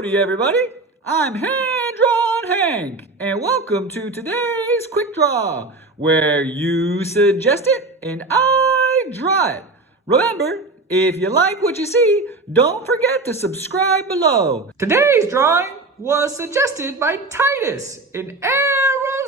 Howdy, everybody. I'm Hand-Drawn Hank, and welcome to today's Quick Draw, where you suggest it and I draw it. Remember, if you like what you see, don't forget to subscribe below. Today's drawing was suggested by Titus in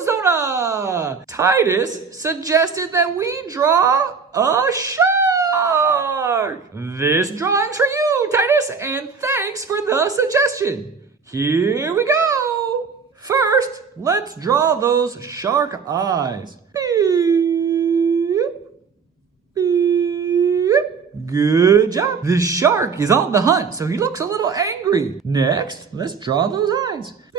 Arizona. Titus suggested that we draw a shark. This drawing's for you, Titus, and thanks for the suggestion. Here we go. First, let's draw those shark eyes. Beep, beep. Good job. This shark is on the hunt, so he looks a little angry. Next, let's draw those eyes. Beep,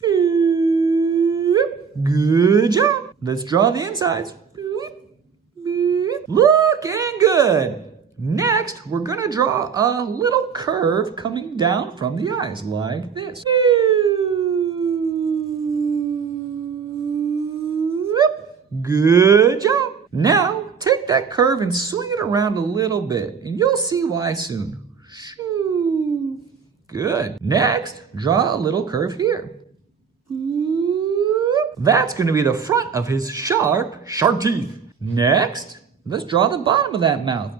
beep. Good job. Let's draw the insides. Beep, beep. Looking good. Next, we're gonna draw a little curve coming down from the eyes, like this. Good job. Now, take that curve and swing it around a little bit, and you'll see why soon. Good. Next, draw a little curve here. That's gonna be the front of his sharp teeth. Next, let's draw the bottom of that mouth.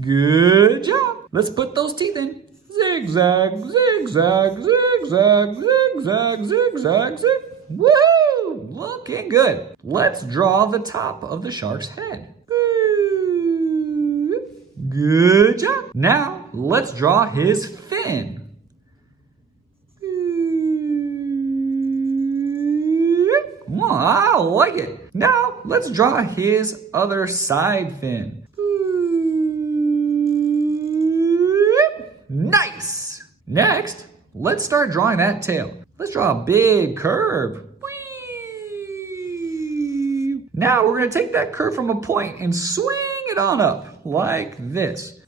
Good job. Let's put those teeth in. Zigzag, zigzag, zigzag, zigzag, zigzag, zig. Woohoo! Looking good. Let's draw the top of the shark's head. Good job. Now, let's draw his fin. Oh, I like it. Now, let's draw his other side fin. Nice! Next, let's start drawing that tail. Let's draw a big curve. Whee! Now we're gonna take that curve from a point and swing it on up, like this.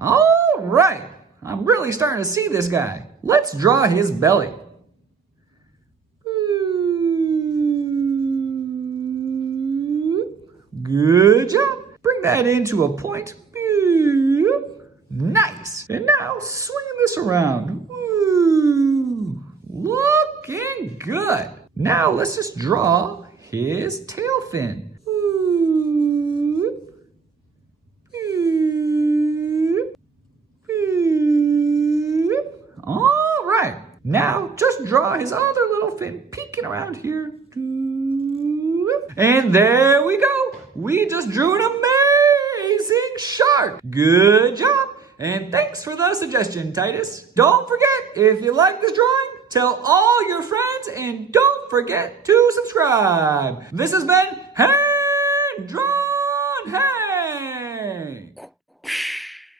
All right, I'm really starting to see this guy. Let's draw his belly. Good job. Bring that into a point. Nice. And now swing this around. Woo. Looking good. Now let's just draw his tail fin. All right. Now just draw his other little fin peeking around here. And there we go. We just drew an amazing shark. Good job. And thanks for the suggestion, Titus. Don't forget, if you like this drawing, tell all your friends and don't forget to subscribe. This has been